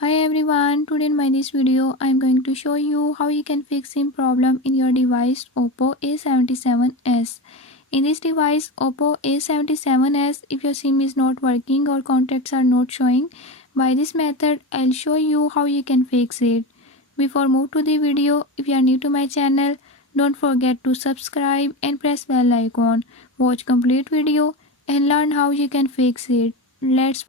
Hi everyone, today in my this video I am going to show you how you can fix SIM problem in your device Oppo A77s. In this device Oppo A77s, if your SIM is not working or contacts are not showing, by this method I'll show you how you can fix it. Before move to the video, if you are new to my channel, don't forget to subscribe and press bell icon. Watch complete video and learn how you can fix it. Let's